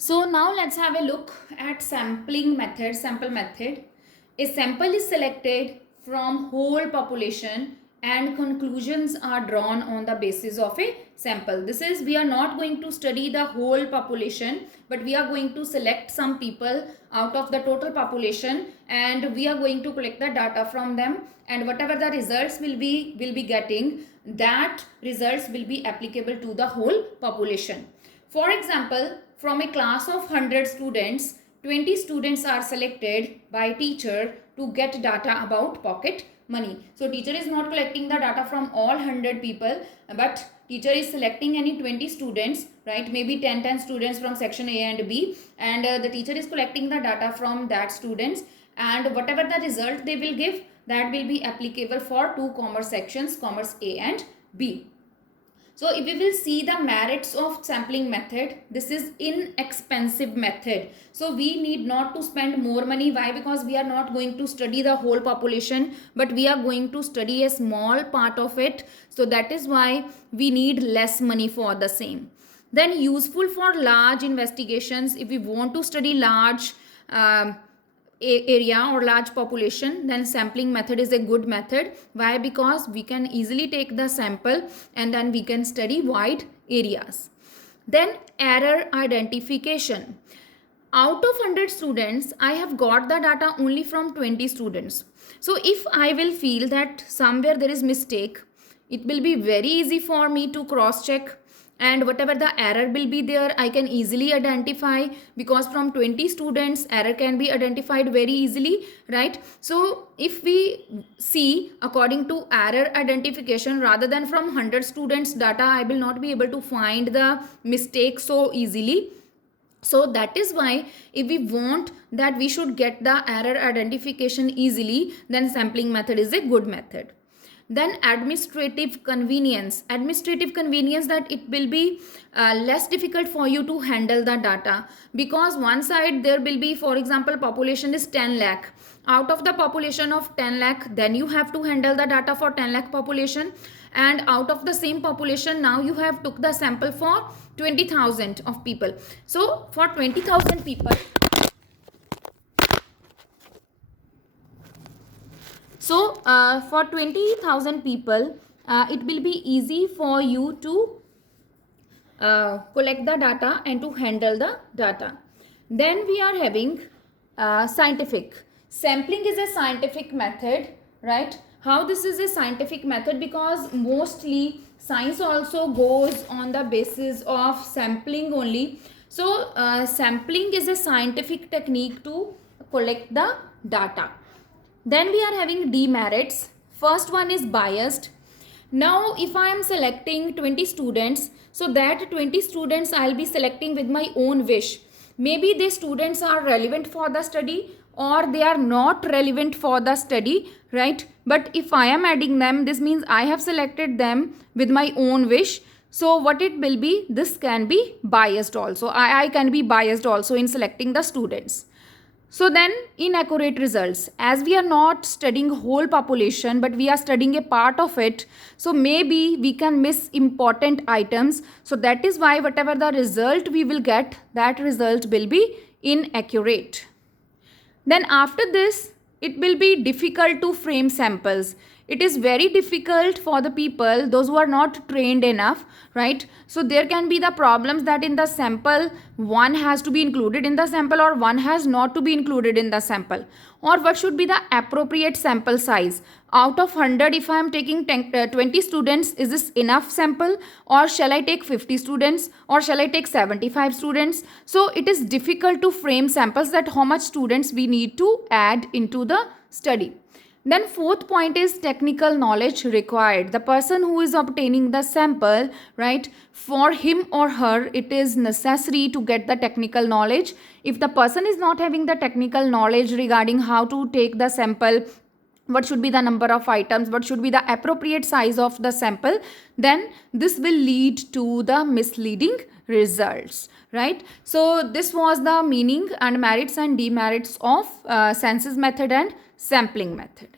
So now let's have a look at sampling method, sample method. A sample is selected from whole population and conclusions are drawn on the basis of a sample. This is, we are not going to study the whole population, but we are going to select some people out of the total population and we are going to collect the data from them, and whatever the results will be getting, that results will be applicable to the whole population. For example, from a class of 100 students, 20 students are selected by teacher to get data about pocket money. So teacher is not collecting the data from all 100 people, but teacher is selecting any 20 students, right? Maybe 10 students from section A and B, and the teacher is collecting the data from that students, and whatever the result they will give, that will be applicable for two commerce sections, commerce A and B. So if we will see the merits of sampling method, this is inexpensive method. So we need not to spend more money. Why? Because we are not going to study the whole population, but we are going to study a small part of it. So that is why we need less money for the same. Then useful for large investigations. If we want to study large area or large population, then sampling method is a good method. Why? Because we can easily take the sample and then we can study wide areas. Then error identification. Out of 100 students, I have got the data only from 20 students. So if I will feel that somewhere there is mistake, it will be very easy for me to cross check, and whatever the error will be there, I can easily identify, because from 20 students error can be identified very easily, right? So if we see according to error identification, rather than from 100 students data, I will not be able to find the mistake so easily. So that is why if we want that we should get the error identification easily, then sampling method is a good method. Then administrative convenience. Administrative convenience, that it will be less difficult for you to handle the data, because one side there will be, for example, population is 10 lakh. Out of the population of 10 lakh, then you have to handle the data for 10 lakh population, and out of the same population now you have took the sample for 20,000 of people. So for 20,000 people, so for 20,000 people, it will be easy for you to collect the data and to handle the data. Then we are having scientific. Sampling is a scientific method, right? How this is a scientific method? Because mostly science also goes on the basis of sampling only. So sampling is a scientific technique to collect the data. Then we are having demerits. First one is biased. Now if I am selecting 20 students, so that 20 students I'll be selecting with my own wish. Maybe the students are relevant for the study or they are not relevant for the study, right? But if I am adding them, this means I have selected them with my own wish. So what it will be, this can be biased also. I can be biased also in selecting the students. So then inaccurate results. As we are not studying whole population, but we are studying a part of it, so maybe we can miss important items. So that is why whatever the result we will get, that result will be inaccurate. Then after this, it will be difficult to frame samples. It is very difficult for the people, those who are not trained enough, right? So there can be the problems that in the sample, one has to be included in the sample or one has not to be included in the sample. Or what should be the appropriate sample size? Out of 100, if I am taking 20 students, is this enough sample? Or shall I take 50 students? Or shall I take 75 students? So it is difficult to frame samples, that how much students we need to add into the study. Then fourth point is technical knowledge required. The person who is obtaining the sample, right, for him or her, it is necessary to get the technical knowledge. If the person is not having the technical knowledge regarding how to take the sample, what should be the number of items, what should be the appropriate size of the sample, then this will lead to the misleading results, right? So this was the meaning and merits and demerits of census method and sampling method.